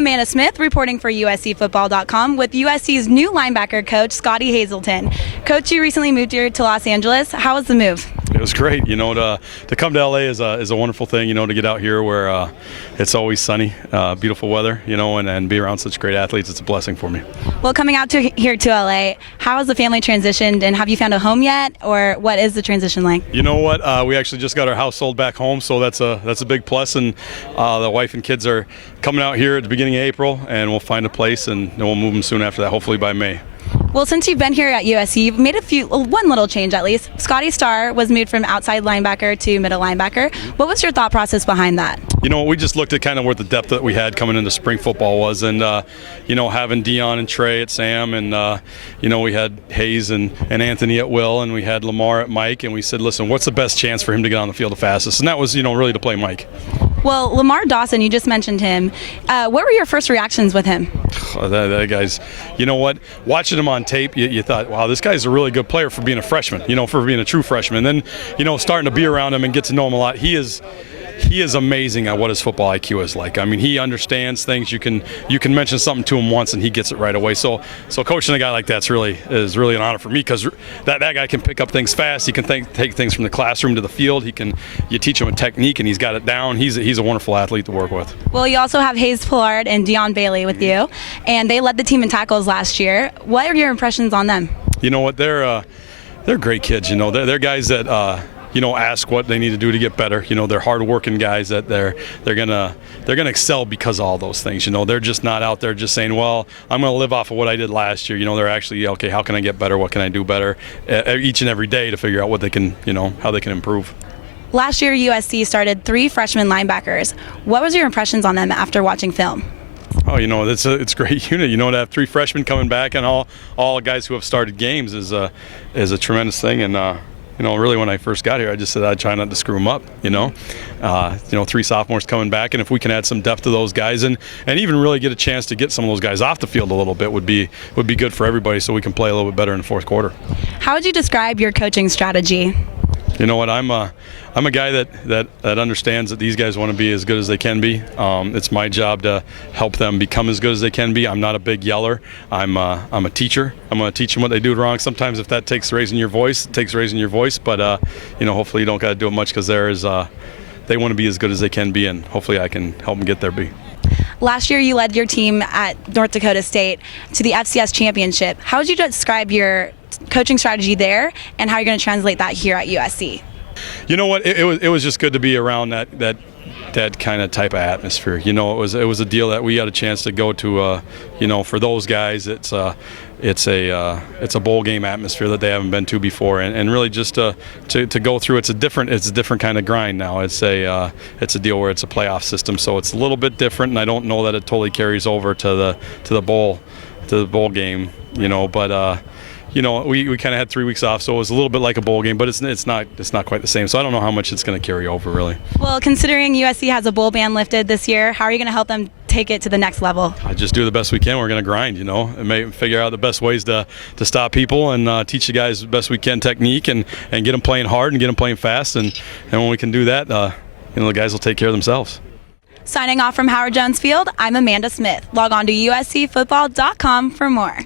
Amanda Smith reporting for USCFootball.com with USC's new linebacker coach, Scottie Hazelton. Coach, you recently moved here to Los Angeles. How was the move? It was great. To come to LA is a wonderful thing. To get out here where it's always sunny, beautiful weather. And be around such great athletes. It's a blessing for me. Well, coming out here to LA, how has the family transitioned, and have you found a home yet, or what is the transition like? You know what? We actually just got our house sold back home, so that's a big plus. And the wife and kids are coming out here at the beginning of April, and we'll find a place, and then we'll move them soon after that, hopefully by May. Well, since you've been here at USC, you've made one little change at least. Scotty Starr was moved from outside linebacker to middle linebacker. What was your thought process behind that? We just looked at kind of where the depth that we had coming into spring football was, and having Dion and Trey at Sam, and we had Hayes and Anthony at will, and we had Lamar at Mike, and we said, listen, what's the best chance for him to get on the field the fastest? And that was really to play Mike. Well, Lamar Dawson, you just mentioned him. What were your first reactions with him? That guy's, watching him on tape, you thought, wow, this guy's a really good player for being a freshman, for being a true freshman. Then, starting to be around him and get to know him a lot, he is amazing at what his football IQ is like. I mean, he understands things. You can mention something to him once and he gets it right away. So coaching a guy like that is really an honor for me, because that guy can pick up things fast. He can take things from the classroom to the field. You teach him a technique and he's got it down. He's a wonderful athlete to work with. Well, you also have Hayes Pillard and Dion Bailey with you, and they led the team in tackles last year. What are your impressions on them? You know what? They're great kids. They're guys that ask what they need to do to get better. They're hard-working guys that they're gonna excel because of all those things. They're just not out there just saying, well, I'm gonna live off of what I did last year. They're actually, okay, how can I get better? What can I do better each and every day to figure out what they can, how they can improve. Last year, USC started 3 freshman linebackers. What was your impressions on them after watching film? Oh, it's a great unit. To have 3 freshmen coming back and all guys who have started games is a tremendous thing. And really when I first got here, I just said I'd try not to screw them up, 3 sophomores coming back, and if we can add some depth to those guys and even really get a chance to get some of those guys off the field a little bit would be good for everybody, so we can play a little bit better in the fourth quarter. How would you describe your coaching strategy? You know what, I'm a guy that understands that these guys want to be as good as they can be. It's my job to help them become as good as they can be. I'm not a big yeller. I'm a teacher. I'm going to teach them what they do wrong. Sometimes if that takes raising your voice, it takes raising your voice. But hopefully you don't got to do it much, because they want to be as good as they can be, and hopefully I can help them get there. Last year you led your team at North Dakota State to the FCS championship. How would you describe your coaching strategy there, and how you're going to translate that here at USC? You know what? It was just good to be around that kind of type of atmosphere. It was a deal that we had a chance to go to. For those guys, it's a bowl game atmosphere that they haven't been to before, and really just to go through. It's a different kind of grind now. It's a deal where it's a playoff system, so it's a little bit different. And I don't know that it totally carries over to the bowl game. But. We kind of had 3 weeks off, so it was a little bit like a bowl game, but it's not quite the same. So I don't know how much it's going to carry over, really. Well, considering USC has a bowl ban lifted this year, how are you going to help them take it to the next level? I just do the best we can. We're going to grind, and maybe figure out the best ways to stop people, and teach the guys the best we can technique, and get them playing hard and get them playing fast. And when we can do that, the guys will take care of themselves. Signing off from Howard Jones Field, I'm Amanda Smith. Log on to USCFootball.com for more.